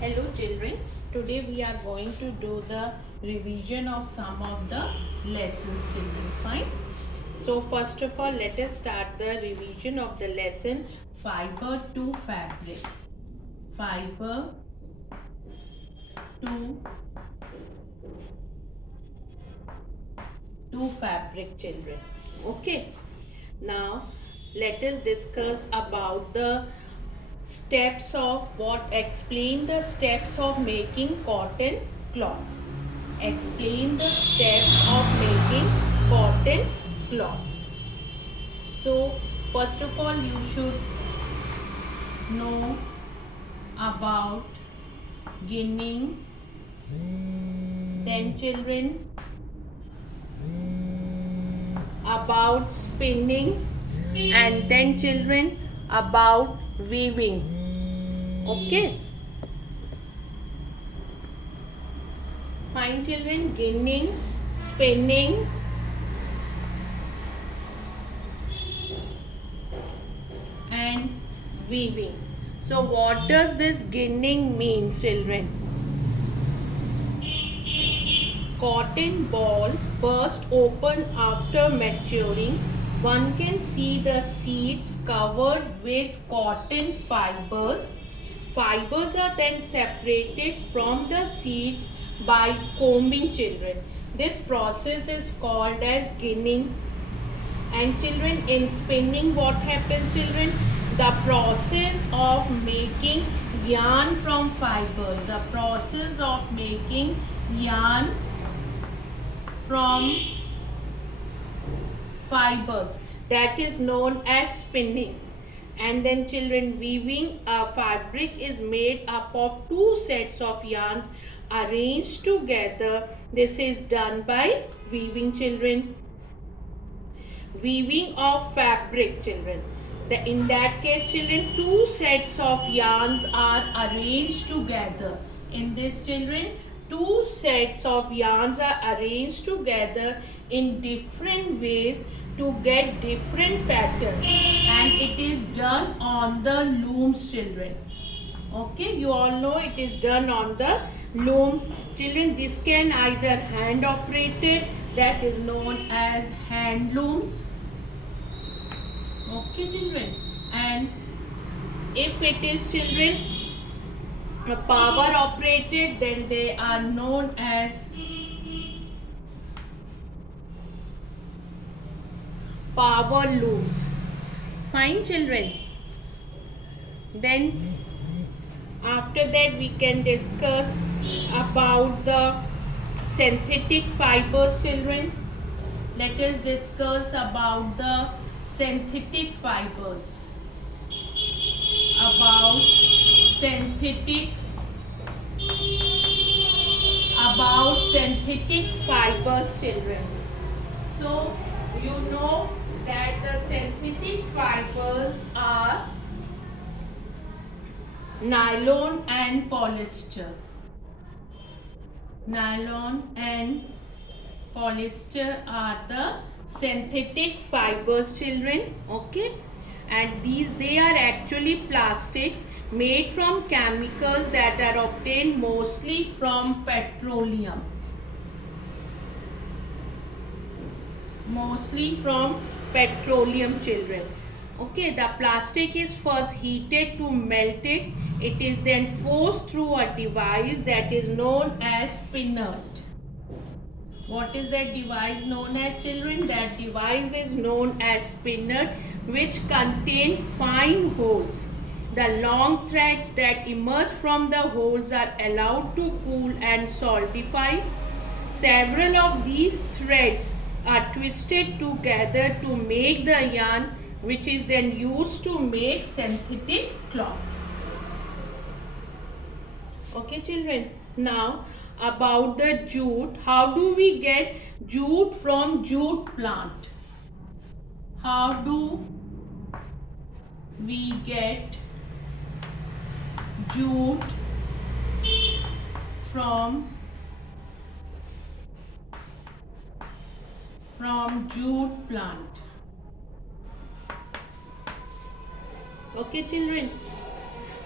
Hello children, today we are going to do the revision of some of the lessons children. Fine. So first of all let us start the revision of the lesson fiber to fabric. Fiber to fabric children. Okay. Now let us discuss about the steps of explain the steps of making cotton cloth. Explain the steps of making cotton cloth. So first of all you should know about ginning, then children about spinning, and then children about weaving. Okay. Fine children, ginning, spinning, and weaving. So what does this ginning mean children? Cotton balls burst open after maturing. One can see the seeds covered with cotton fibers. Fibers are then separated from the seeds by combing children. This process is called as ginning. And children, in spinning what happens children? The process of making yarn from fibers. The process of making yarn from fibers, that is known as spinning. And then children, weaving a fabric is made up of two sets of yarns arranged together. This is done by weaving children. Weaving of fabric children. In that case children, two sets of yarns are arranged together. In this children, two sets of yarns are arranged together in different ways to get different patterns, and it is done on the looms children. Okay, you all know it is done on the looms children. This can either hand operated, that is known as hand looms. Okay children, and if it is children power operated, then they are known as power looms. Fine children. Then after that we can discuss about the synthetic fibers children. Let us discuss about the synthetic fibers. About synthetic fibers children. So you know that the synthetic fibers are nylon and polyester. Nylon and polyester are the synthetic fibers children. Okay, and they are actually plastics made from chemicals that are obtained mostly from petroleum. Mostly from petroleum children. Okay, the plastic is first heated to melt it. It is then forced through a device that is known as spinnert. What is that device known as children? That device is known as spinnert, which contain fine holes. The long threads that emerge from the holes are allowed to cool and solidify. Several of these threads are twisted together to make the yarn, which is then used to make synthetic cloth. Okay children, now about the jute. How do we get jute from jute plant? How do we get jute from jute plant? Okay children,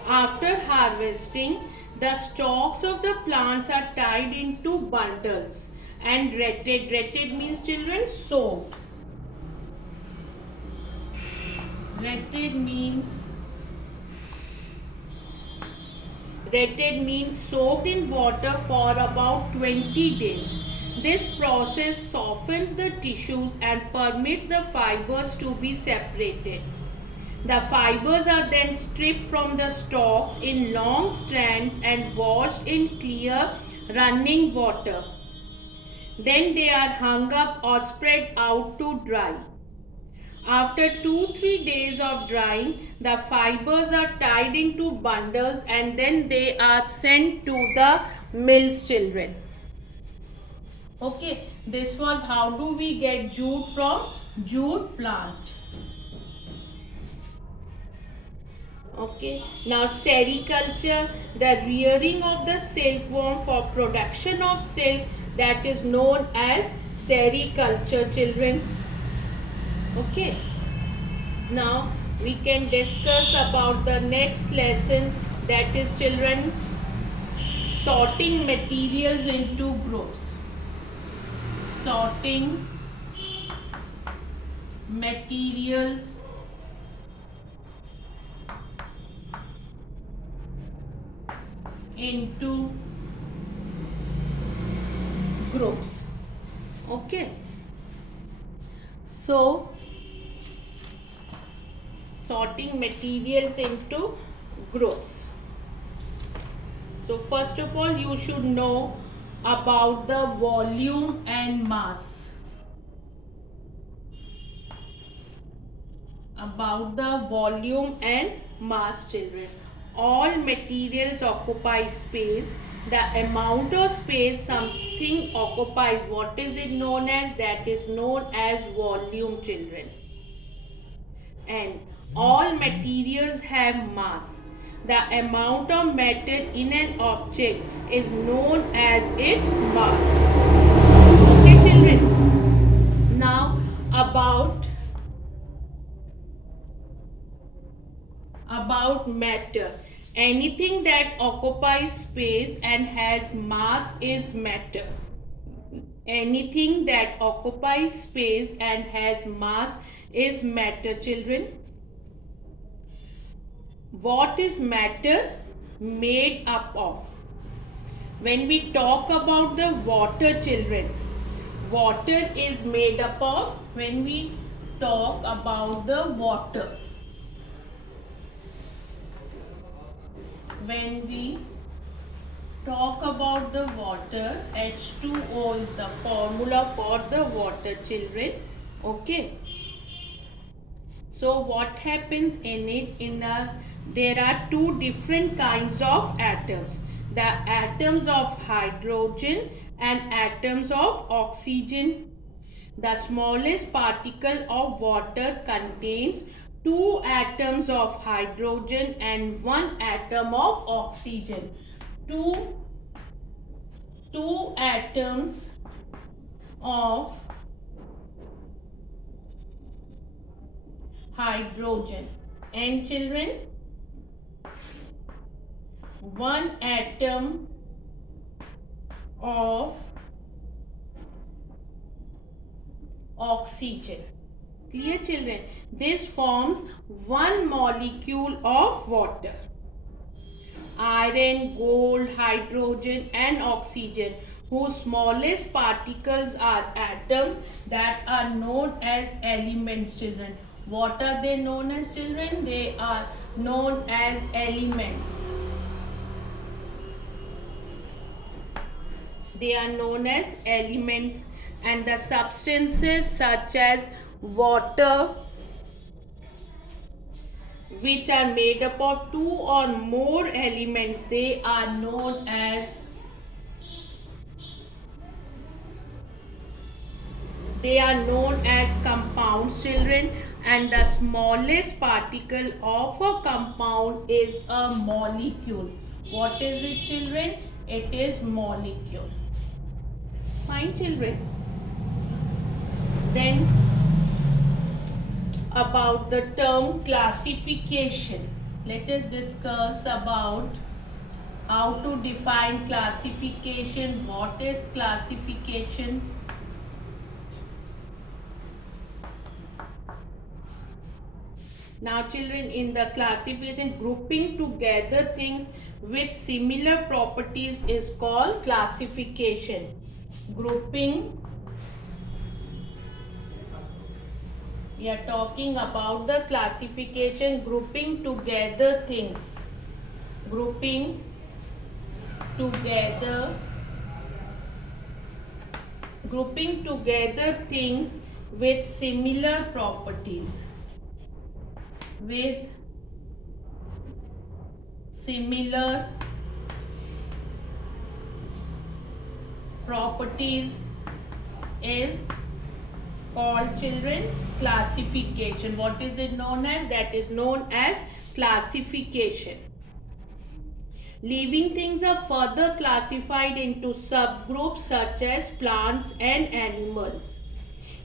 After harvesting, the stalks of the plants are tied into bundles and retted. Retted means children soaked. Retted means soaked in water for about 20 days. This process softens the tissues and permits the fibers to be separated. The fibers are then stripped from the stalks in long strands and washed in clear running water. Then they are hung up or spread out to dry. After 2-3 days of drying, the fibers are tied into bundles and then they are sent to the mills, children. Okay, this was how do we get jute from jute plant. Okay, now sericulture, the rearing of the silkworm for production of silk, that is known as sericulture, children. Okay, now we can discuss about the next lesson, that is children, sorting materials into groups. Sorting materials into groups. Okay, so sorting materials into groups. So first of all, you should know about the volume and mass. About the volume and mass, children. All materials occupy space. The amount of space something occupies, what is it known as? That is known as volume, children. And all materials have mass. The amount of matter in an object is known as its mass. Okay, children. Now about matter. Anything that occupies space and has mass is matter. Anything that occupies space and has mass is matter, children. What is matter made up of? When we talk about the water, children, water is made up of, when we talk about the water, when we talk about the water, H2O is the formula for the water, children. Okay. So what happens in it? There are two different kinds of atoms. The atoms of hydrogen and atoms of oxygen. The smallest particle of water contains 2 atoms of hydrogen and 1 atom of oxygen. Two atoms of hydrogen and children 1 atom of oxygen. Clear, children? This forms 1 molecule of water. Iron, gold, hydrogen and oxygen, whose smallest particles are atoms, that are known as elements, children. What are they known as, children? They are known as elements. They are known as elements. And the substances such as water, which are made up of 2 or more elements, they are known as compounds, children. And the smallest particle of a compound is a molecule. What is it, children? It is molecule. Fine, children. Then about the term classification. let us discuss about how to define classification. What is classification? Now children, in the classification, grouping together things with similar properties is called classification. Grouping, we are talking about the classification, grouping together things. Grouping together things with similar properties. With similar properties is called, children, classification. What is it known as? That is known as classification. Living things are further classified into subgroups such as plants and animals.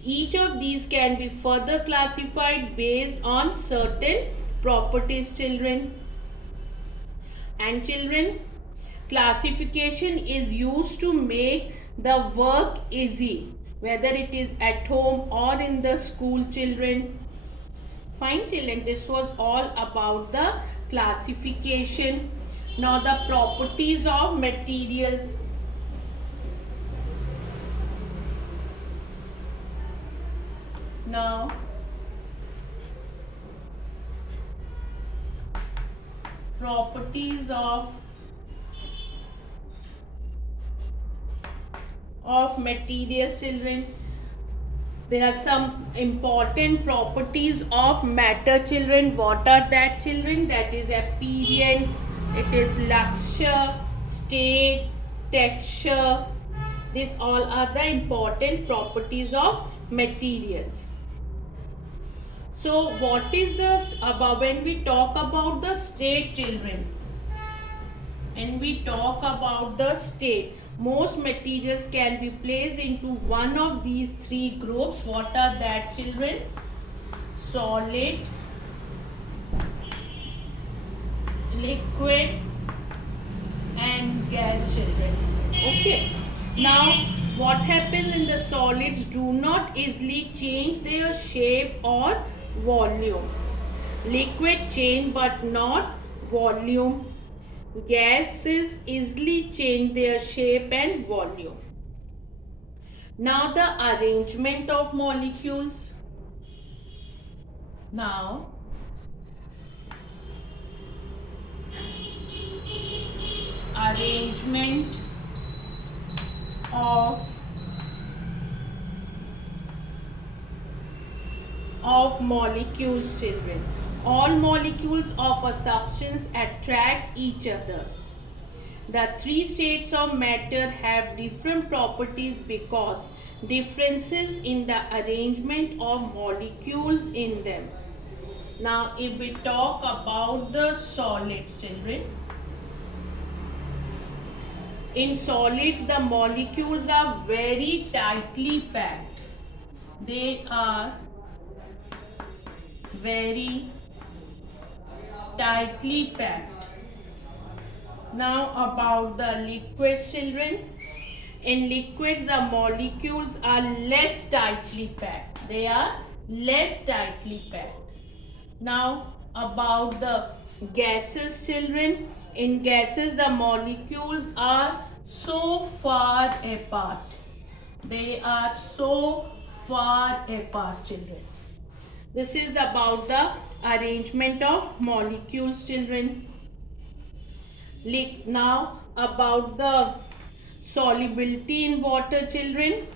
Each of these can be further classified based on certain properties, children. And children, classification is used to make the work easy, whether it is at home or in the school, children. Fine, children, this was all about the classification. Now the properties of materials. Now properties of materials, children. There are some important properties of matter, children. What are that, children? That is appearance, it is luster, state, texture. These all are the important properties of materials. So what is this about when we talk about the state, children? And we talk about the state, most materials can be placed into one of these three groups. What are that, children? Solid, liquid and gas, children. Okay. Now what happens in the solids? Do not easily change their shape or volume. Liquid change but not volume. Gases easily change their shape and volume. Now the arrangement of molecules. Now arrangement of molecules, children. All molecules of a substance attract each other. The three states of matter have different properties because differences in the arrangement of molecules in them. Now if we talk about the solids, children. In solids, the molecules are very tightly packed. They are very tightly packed. Now about the liquids, children. In liquids, the molecules are less tightly packed. They are less tightly packed. Now about the gases, children. In gases, the molecules are so far apart. They are so far apart, children. This is about the arrangement of molecules, children. Now about the solubility in water, children.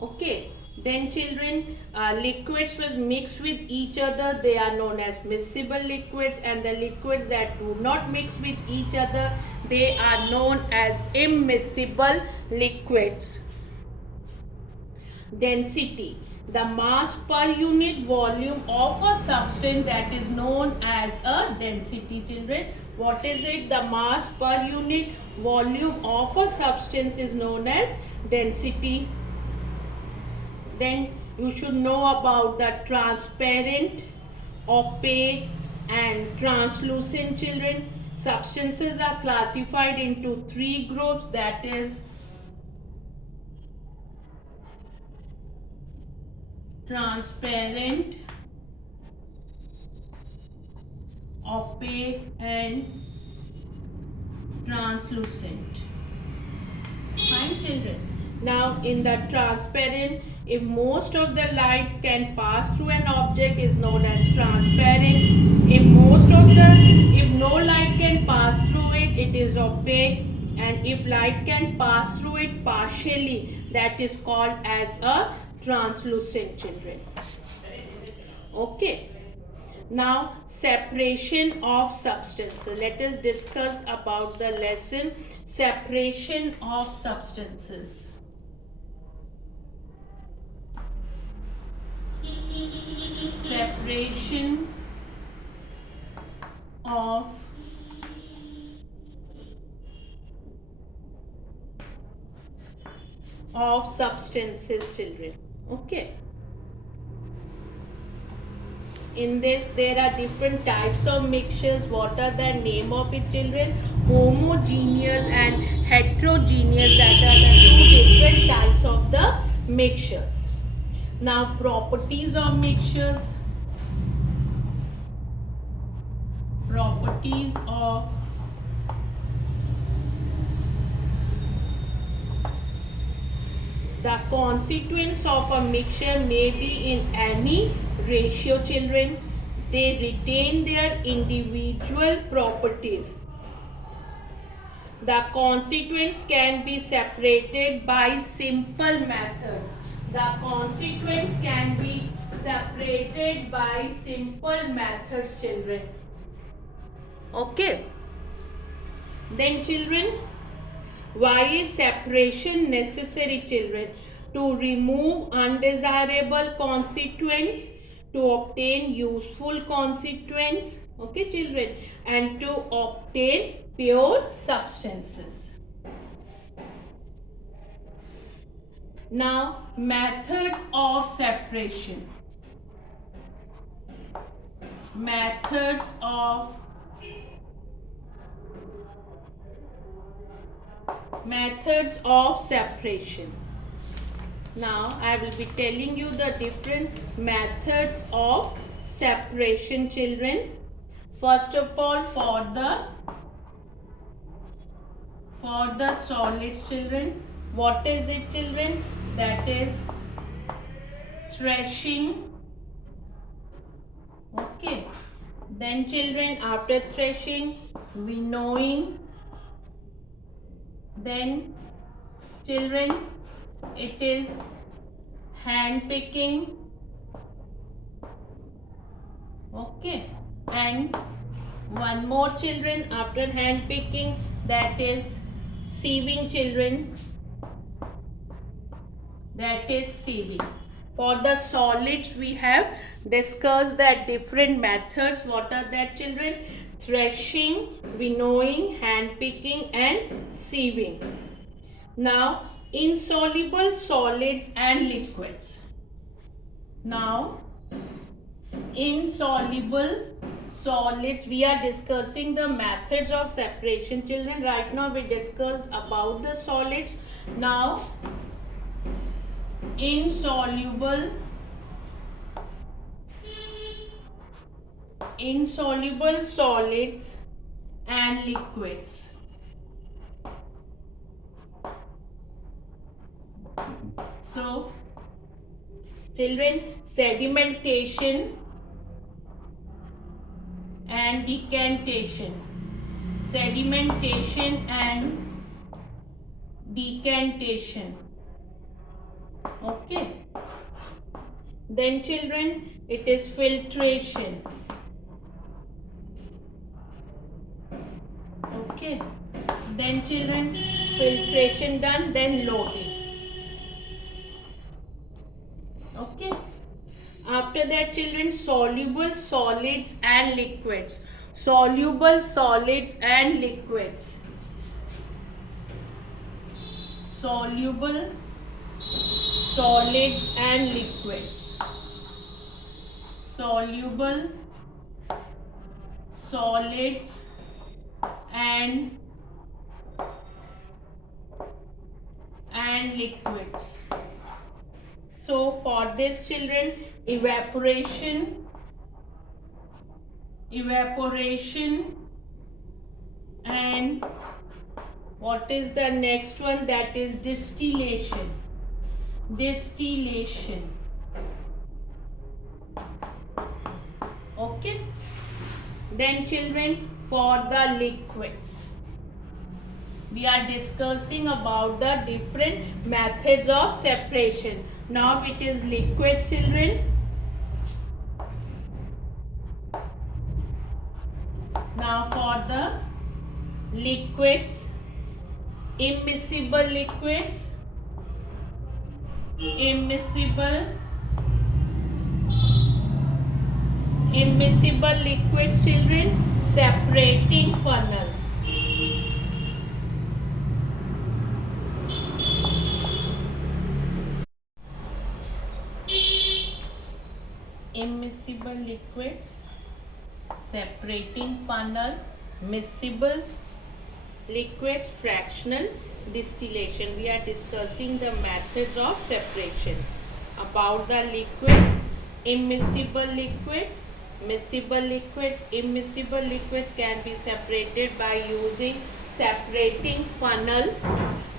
Okay. Then children, liquids will mix with each other. They are known as miscible liquids, and the liquids that do not mix with each other, they are known as immiscible liquids. Density, the mass per unit volume of a substance, that is known as a density, children. What is it? The mass per unit volume of a substance is known as density. Then you should know about the transparent, opaque, and translucent children. Substances are classified into three groups, that is transparent, opaque and translucent. Fine children. Now in the transparent, if most of the light can pass through an object is known as transparent. If no light can pass through it, it is opaque. And if light can pass through it partially, that is called as a translucent children. Okay. Now separation of substances. Let us discuss about the lesson separation of substances. Separation of substances, children. Okay. In this there are different types of mixtures. What are the name of it, children? Homogeneous and heterogeneous. That are the two different types of the mixtures. Now properties of mixtures. Properties of the constituents of a mixture may be in any ratio, children. They retain their individual properties. The constituents can be separated by simple methods. The constituents can be separated by simple methods, children. Okay. Then children, why is separation necessary, children? To remove undesirable constituents, to obtain useful constituents, okay children, and to obtain pure substances. Now methods of separation. Methods of separation. Now I will be telling you the different methods of separation, children. First of all, for the solids, children, what is it, children? That is threshing. Okay. Then children, after threshing, winnowing. Then children, it is hand picking. Okay. And one more, children, after hand picking, that is sieving, children. That is sieving. For the solids, we have discussed that different methods. What are that, children? Threshing, winnowing, hand picking and sieving. Now insoluble solids and liquids. Now insoluble solids, we are discussing the methods of separation, children. Right now we discussed about the solids. Now insoluble solids and liquids. So children, sedimentation and decantation. Sedimentation and decantation. Okay. Then children, it is filtration. Okay. Then children, filtration done, then loading. Okay. After that, children, soluble solids and liquids. Soluble solids and liquids. Soluble solids and liquids. Soluble solids and liquids. So for this children, evaporation and what is the next one? That is distillation. Okay. Then children, for the liquids, we are discussing about the different methods of separation. Now it is liquids, children. Now for the liquids, immiscible liquids, children, separating funnel. Immiscible liquids, separating funnel, miscible liquids, fractional distillation. We are discussing the methods of separation. About the liquids, immiscible liquids, miscible liquids. Immiscible liquids can be separated by using separating funnel,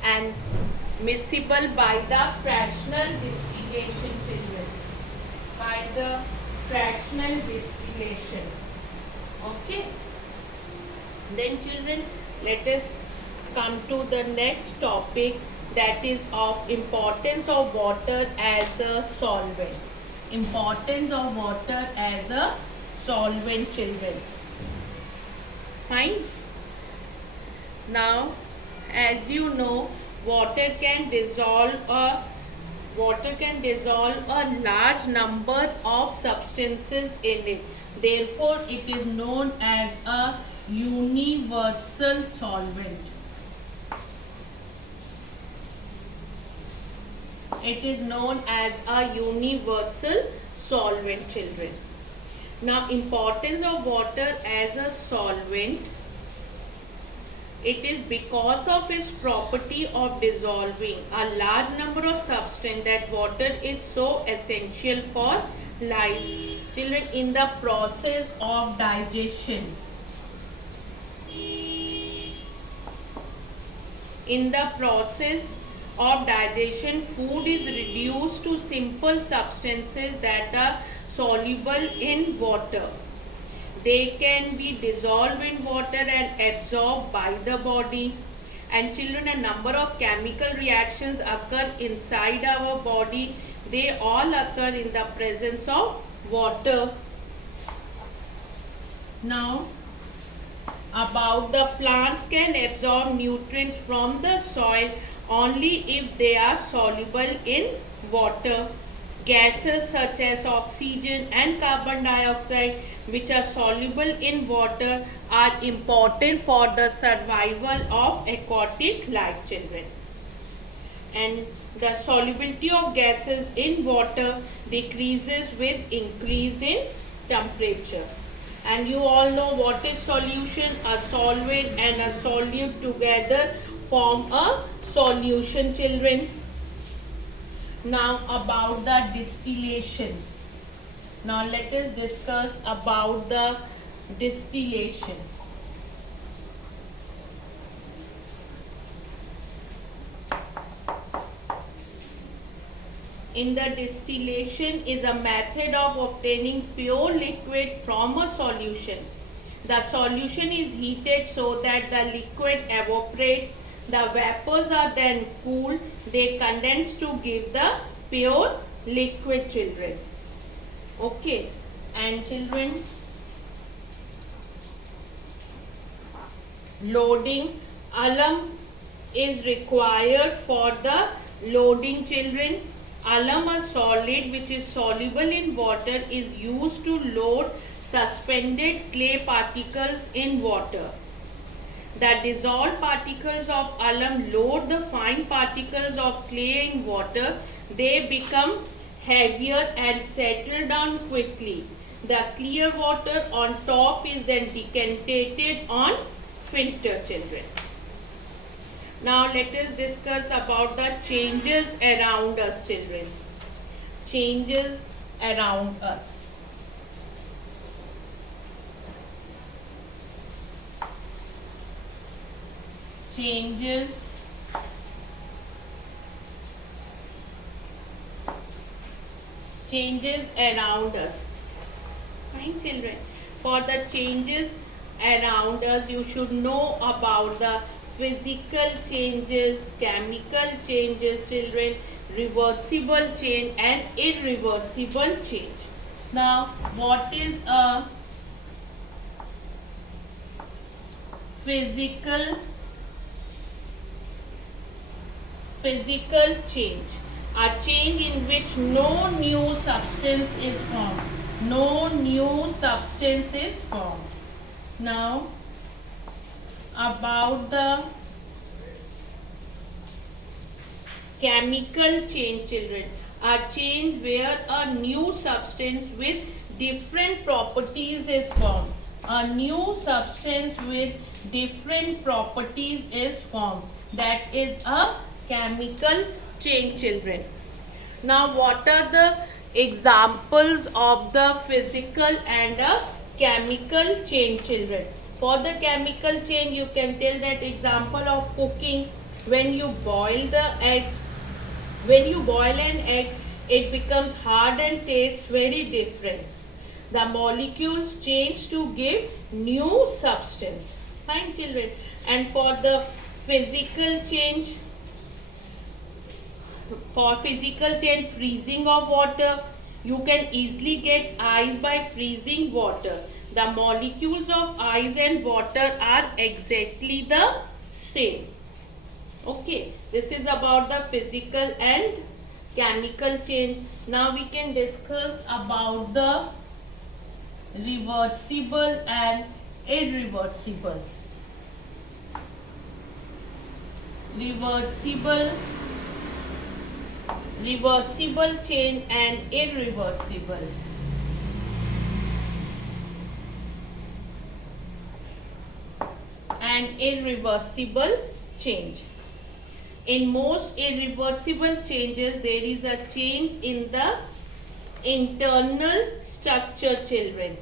and miscible by the fractional distillation, children. By the fractional distillation. Okay. Then children, let us come to the next topic, that is of importance of water as a solvent. Importance of water as a solvent, children. Fine. Now, as you know, water can dissolve a large number of substances in it. Therefore, it is known as a universal solvent. It is known as a universal solvent, children. Now, importance of water as a solvent. It is because of its property of dissolving a large number of substance that water is so essential for life. Children, in the process of digestion, food is reduced to simple substances that are soluble in water. They can be dissolved in water and absorbed by the body. And children, a number of chemical reactions occur inside our body. They all occur in the presence of water. Now, about the plants can absorb nutrients from the soil only if they are soluble in water. Gases such as oxygen and carbon dioxide, which are soluble in water, are important for the survival of aquatic life, children. And the solubility of gases in water decreases with increase in temperature. And you all know what is solution. A solvent and a solute together form a solution, children. Now about the distillation. Now let us discuss about the distillation. In the distillation is a method of obtaining pure liquid from a solution. The solution is heated so that the liquid evaporates. The vapors are then cooled. They condense to give the pure liquid, children. Okay. And children, loading. Alum is required for the loading, children. Alum, a solid which is soluble in water, is used to load suspended clay particles in water. The dissolved particles of alum load the fine particles of clay in water. They become heavier and settle down quickly. The clear water on top is then decanted on filter, children. Now let us discuss about the changes around us, children. Changes around us. Changes around us. Fine, children. For the changes around us, you should know about the physical changes, chemical changes, children, reversible change and irreversible change. Now, what is a physical change? A change in which no new substance is formed. No new substance is formed. Now, about the chemical change, children. A change where a new substance with different properties is formed. A new substance with different properties is formed. That is a chemical change, children. Now, what are the examples of the physical and a chemical change, children? For the chemical change, you can tell that example of cooking. When you boil an egg, it becomes hard and tastes very different. The molecules change to give new substance. Fine, children. And for the physical change, freezing of water, you can easily get ice by freezing water. The molecules of ice and water are exactly the same. Okay, this is about the physical and chemical change. Now we can discuss about the reversible and irreversible. Reversible change and irreversible. Change. In most irreversible changes, there is a change in the internal structure, children.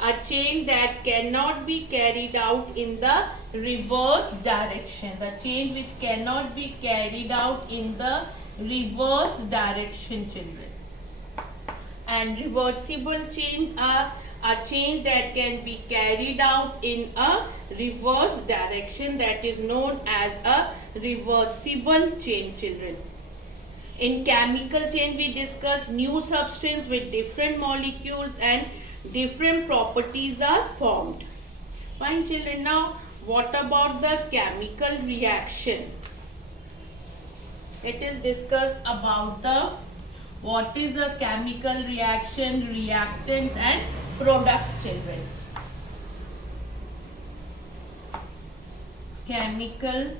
A change that cannot be carried out in the reverse direction. The change which cannot be carried out in the reverse direction, children. And reversible change are a change that can be carried out in a reverse direction, that is known as a reversible change, children. In chemical change, we discussed new substance with different molecules and different properties are formed. Fine, children. Now, what about the chemical reaction? Let us discuss about what is a chemical reaction, reactants and products, children. Chemical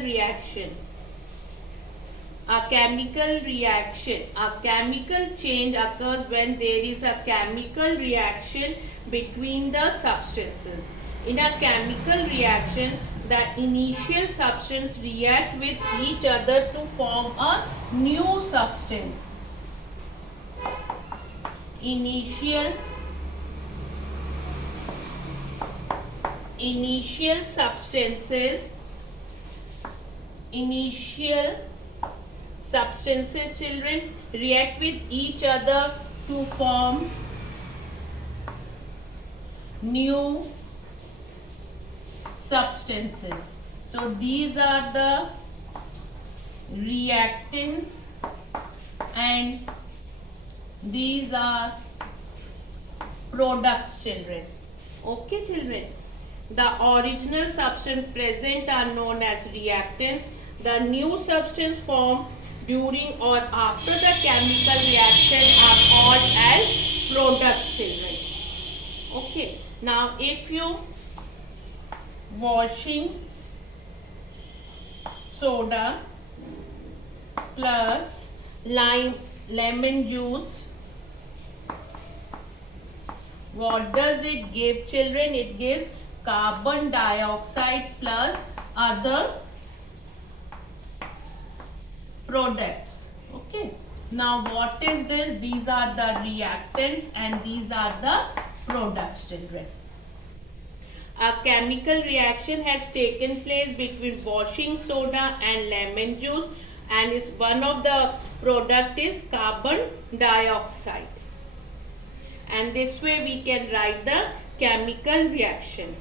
reaction. A chemical change occurs when there is a chemical reaction between the substances. In a chemical reaction, the initial substance react with each other to form a new substance. Initial substances, children, react with each other to form new substances. So these are the reactants and these are products, children. Okay, children. The original substance present are known as reactants. The new substance formed during or after the chemical reaction are called as products, children. Okay. Now, if you washing soda plus lemon juice. What does it give, children? It gives carbon dioxide plus other products. Okay. Now what is this? These are the reactants and these are the products, children. A chemical reaction has taken place between washing soda and lemon juice, and is one of the product is carbon dioxide. And this way we can write the chemical reaction.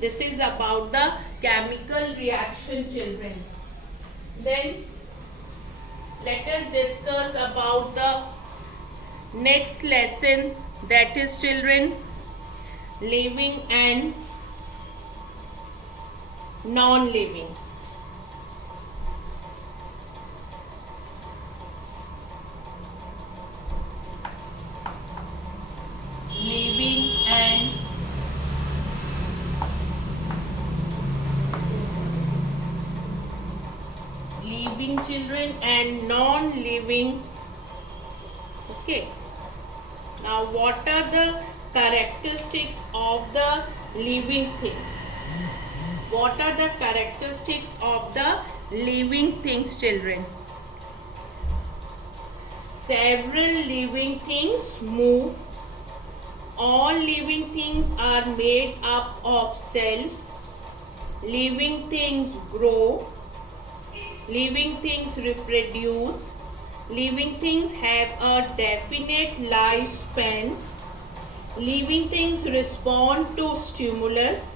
This is about the chemical reaction, children. Then let us discuss about the next lesson, that is, children, living and non-living. Living and living, children, and non-living. Okay. Now what are the characteristics of the living things? What are the characteristics of the living things, children? Several living things move. All living things are made up of cells. Living things grow. Living things reproduce. Living things have a definite lifespan. Living things respond to stimulus.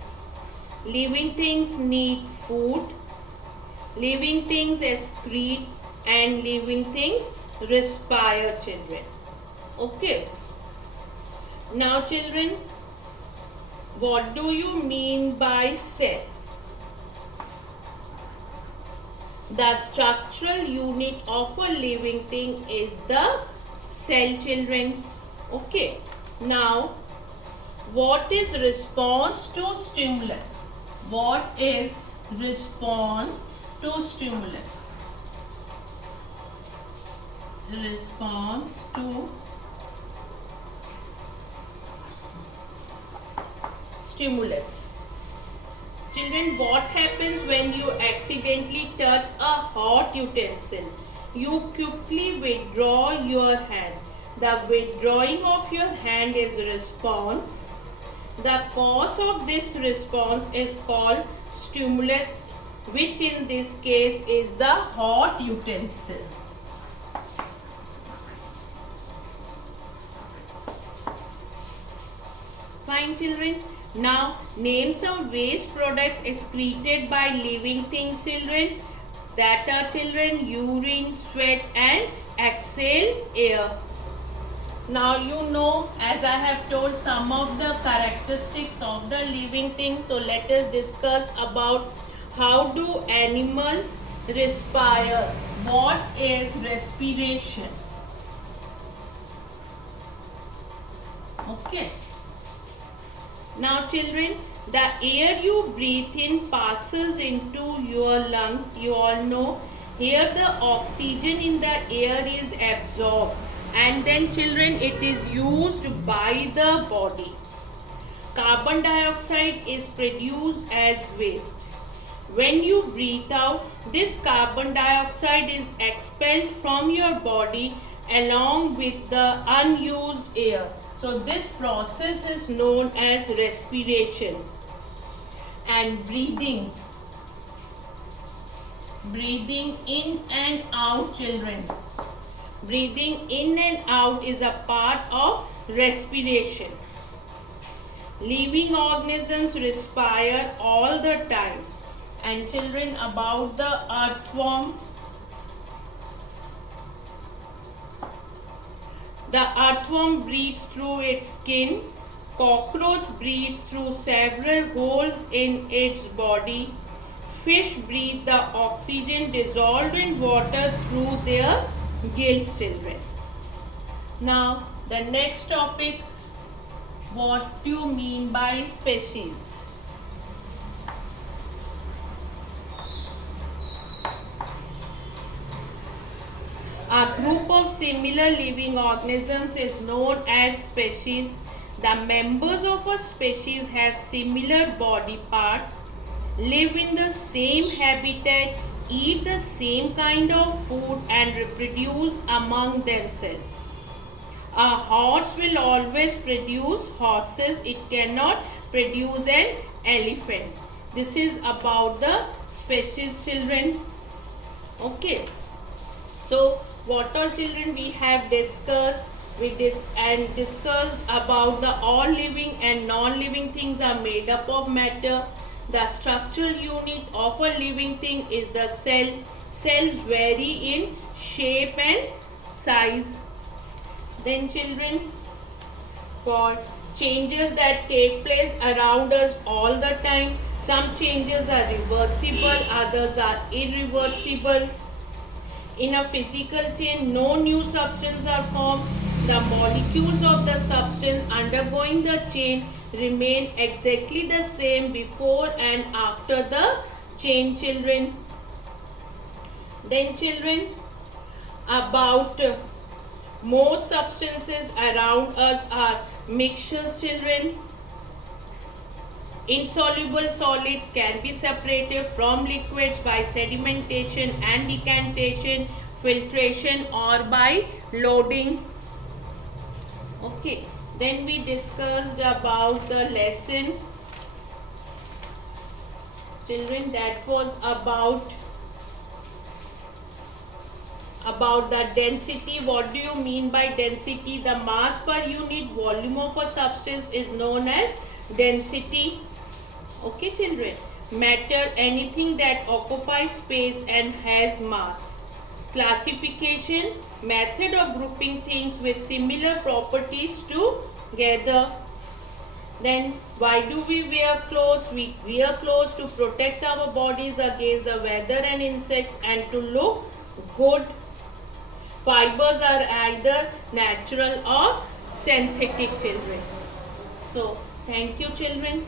Living things need food. Living things excrete, and living things respire, children. Okay. Now, children, what do you mean by cell? The structural unit of a living thing is the cell, children. Okay. Now, what is response to stimulus? What is response to stimulus? Response to stimulus. Children, what happens when you accidentally touch a hot utensil? You quickly withdraw your hand. The withdrawing of your hand is response. The cause of this response is called stimulus, which in this case is the hot utensil. Fine, children. Now, name some waste products excreted by living things, children. That are, children, urine, sweat, and exhale air. Now, you know, as I have told, some of the characteristics of the living things. So, let us discuss about how do animals respire. What is respiration? Okay. Now, children, the air you breathe in passes into your lungs. You all know. Here the oxygen in the air is absorbed, and then, children, it is used by the body. Carbon dioxide is produced as waste. When you breathe out, this carbon dioxide is expelled from your body along with the unused air. So this process is known as respiration. And breathing. Breathing in and out, children. Breathing in and out is a part of respiration. Living organisms respire all the time. And children, about the earthworm. The earthworm breathes through its skin. Cockroach breathes through several holes in its body. Fish breathe the oxygen dissolved in water through their gills, children. Now, the next topic, what do you mean by species? A group of similar living organisms is known as species. The members of a species have similar body parts, live in the same habitat, eat the same kind of food, and reproduce among themselves. A horse will always produce horses, it cannot produce an elephant. This is about the species, children. Okay. So, what all, children, we have discussed? Discussed about the all living and non-living things are made up of matter. The structural unit of a living thing is the cell. Cells vary in shape and size. Then, children, for changes that take place around us all the time, some changes are reversible, others are irreversible. In a physical chain, no new substance are formed. The molecules of the substance undergoing the chain remain exactly the same before and after the chain, children. Then, children, about most substances around us are mixtures, children. Insoluble solids can be separated from liquids by sedimentation and decantation, filtration, or by loading. Okay, then we discussed about the lesson, children, that was about the density. What do you mean by density? The mass per unit volume of a substance is known as density. Okay, children. Matter, anything that occupies space and has mass. Classification, method of grouping things with similar properties together. Then, why do we wear clothes? We wear clothes to protect our bodies against the weather and insects and to look good. Fibers are either natural or synthetic, children. So, thank you, children.